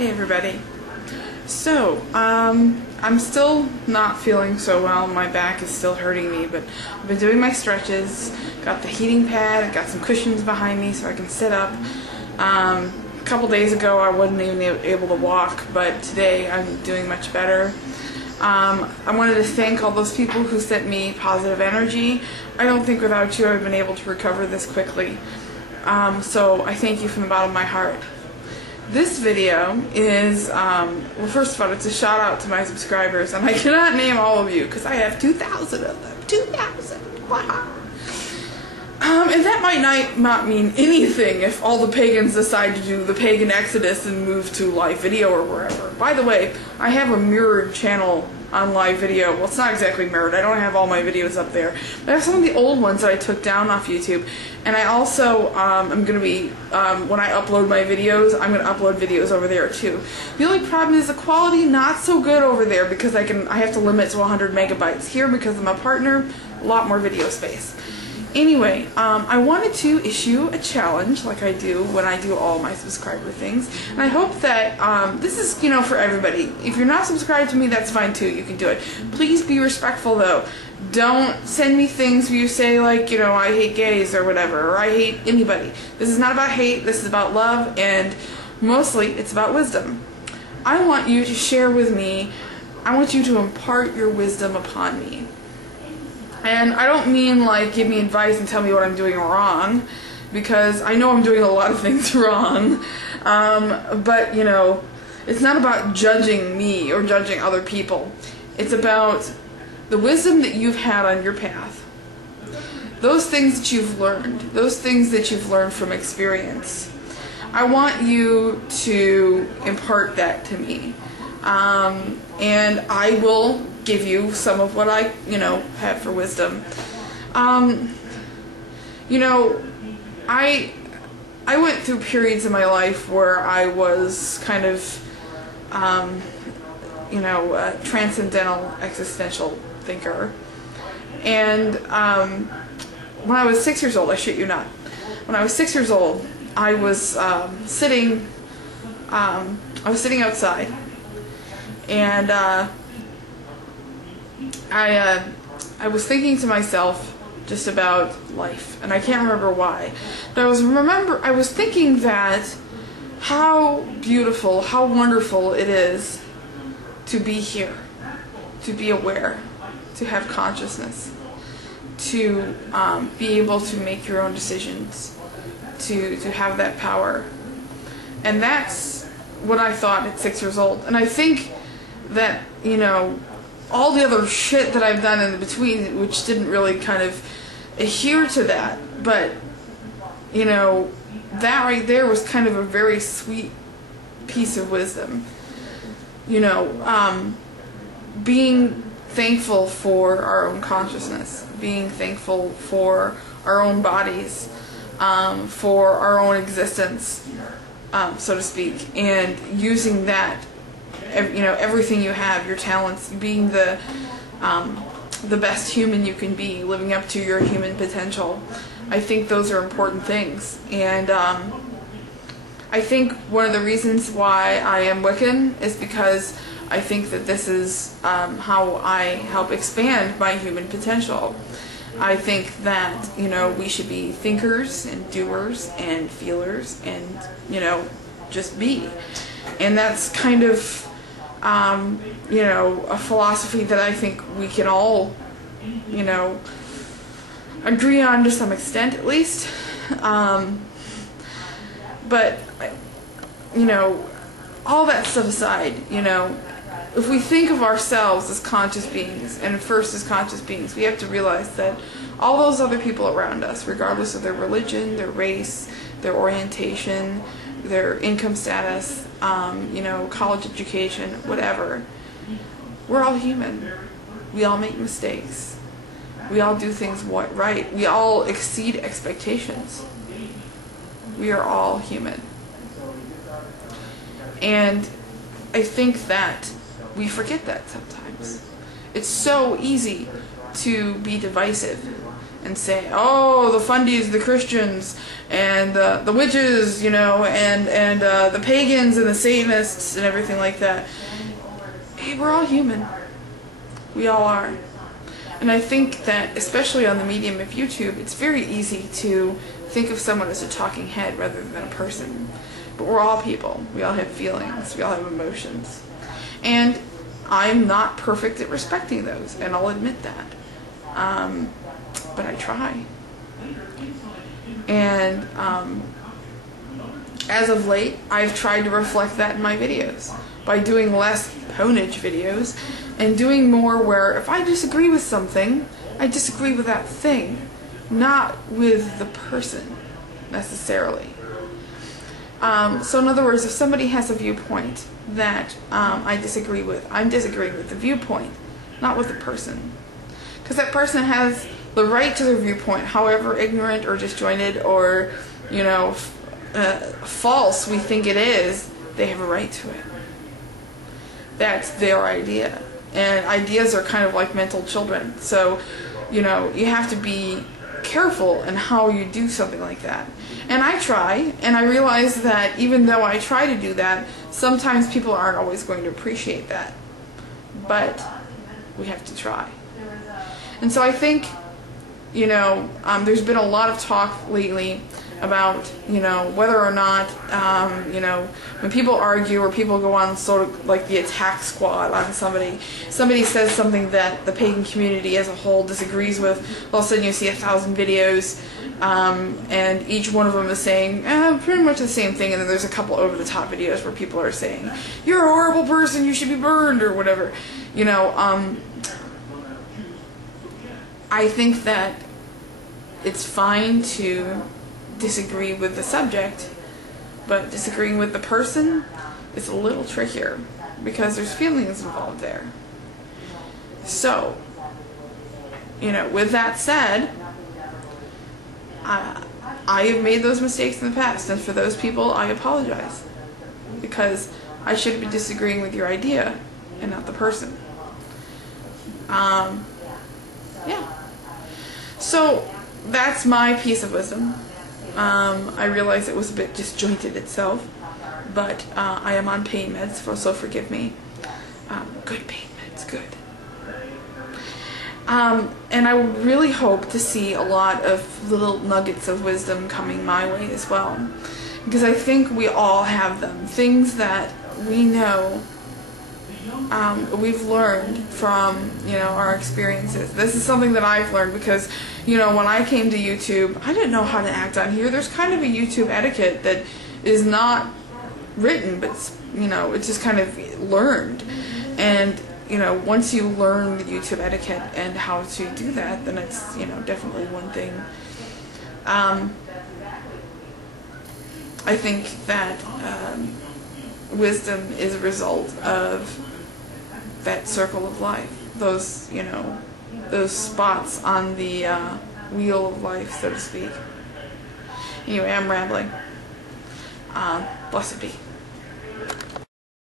Hey everybody. So, I'm still not feeling so well. My back is still hurting me, but I've been doing my stretches, got the heating pad, got some cushions behind me so I can sit up. A couple days ago I wasn't even able to walk, but today I'm doing much better. I wanted to thank all those people who sent me positive energy. I don't think without you I've been able to recover this quickly. So I thank you from the bottom of my heart. This video is, well, first of all, it's a shout out to my subscribers, and I cannot name all of you because I have 2,000 of them. 2,000! Wow! And that might not mean anything if all the pagans decide to do the pagan exodus and move to live video or wherever. By the way, I have a mirrored channel on live video. Well, it's not exactly mirrored. I don't have all my videos up there. But I have some of the old ones that I took down off YouTube. And I also am going to be, when I upload my videos, I'm going to upload videos over there too. The only problem is the quality not so good over there because I have to limit to 100 megabytes. Here, because I'm a partner, a lot more video space. Anyway, I wanted to issue a challenge like I do when I do all my subscriber things, and I hope that this is, for everybody. If you're not subscribed to me, that's fine too, you can do it. Please be respectful though. Don't send me things where you say like, I hate gays or whatever, or I hate anybody. This is not about hate, this is about love, and mostly it's about wisdom. I want you to share with me, I want you to impart your wisdom upon me. And I don't mean like give me advice and tell me what I'm doing wrong, because I know I'm doing a lot of things wrong. But it's not about judging me or judging other people. It's about the wisdom that you've had on your path. Those things that you've learned. Those things that you've learned from experience. I want you to impart that to me. And I will give you some of what I, have for wisdom. I went through periods in my life where I was kind of, a transcendental existential thinker. And when I was 6 years old, I shit you not, when I was 6 years old, I was sitting outside, and I was thinking to myself just about life, and I can't remember why, but I was thinking that how beautiful, how wonderful it is to be here, to be aware, to have consciousness, to be able to make your own decisions, to have that power. And that's what I thought at 6 years old. And I think that, all the other shit that I've done in between, which didn't really kind of adhere to that, but, that right there was kind of a very sweet piece of wisdom. Being thankful for our own consciousness, being thankful for our own bodies, for our own existence, so to speak, and using that, everything you have, your talents, being the best human you can be, living up to your human potential. I think those are important things. And I think one of the reasons why I am Wiccan is because I think that this is how I help expand my human potential. I think that, we should be thinkers and doers and feelers and, just be. And that's kind of, a philosophy that I think we can all, agree on to some extent at least. But, all that stuff aside, if we think of ourselves as conscious beings, and first as conscious beings, we have to realize that all those other people around us, regardless of their religion, their race, their orientation, their income status, college education, whatever, we're all human. We all make mistakes. We all do things right. We all exceed expectations. We are all human. And I think that we forget that sometimes. It's so easy to be divisive. and say, oh, the fundies, the Christians, and the witches, you know, and the pagans and the Satanists and everything like that. Hey, we're all human. We all are. And I think that, especially on the medium of YouTube, it's very easy to think of someone as a talking head rather than a person. But we're all people. We all have feelings. We all have emotions. And I'm not perfect at respecting those, and I'll admit that. But I try. And as of late, I've tried to reflect that in my videos by doing less ponage videos and doing more where if I disagree with something, I disagree with that thing, not with the person necessarily. So in other words, if somebody has a viewpoint that I disagree with, I'm disagreeing with the viewpoint, not with the person. Because that person has the right to their viewpoint, however ignorant or disjointed or, you know, false we think it is, they have a right to it. That's their idea. And ideas are kind of like mental children. So, you know, you have to be careful in how you do something like that. And I try, and I realize that even though I try to do that, sometimes people aren't always going to appreciate that. But we have to try. And so I think, you know, there's been a lot of talk lately about, you know, whether or not, you know, when people argue or people go on sort of like the attack squad on somebody says something that the pagan community as a whole disagrees with, all of a sudden you see 1,000 videos, and each one of them is saying pretty much the same thing, and then there's a couple over-the-top videos where people are saying, you're a horrible person, you should be burned, or whatever. You know, I think that it's fine to disagree with the subject, but disagreeing with the person is a little trickier because there's feelings involved there. So, you know, with that said, I have made those mistakes in the past, and for those people I apologize, because I should be disagreeing with your idea and not the person. Yeah. So that's my piece of wisdom. I realize it was a bit disjointed itself, but I am on pain meds, so forgive me. Good pain meds, good. And I really hope to see a lot of little nuggets of wisdom coming my way as well, because I think we all have them. Things that we know, we've learned from, you know, our experiences. This is something that I've learned because, you know, when I came to YouTube, I didn't know how to act on here. There's kind of a YouTube etiquette that is not written, but, you know, it's just kind of learned. And, you know, once you learn the YouTube etiquette and how to do that, then it's, you know, definitely one thing. I think that wisdom is a result of that circle of life, those, you know, those spots on the wheel of life, so to speak. Anyway, I'm rambling. Blessed be.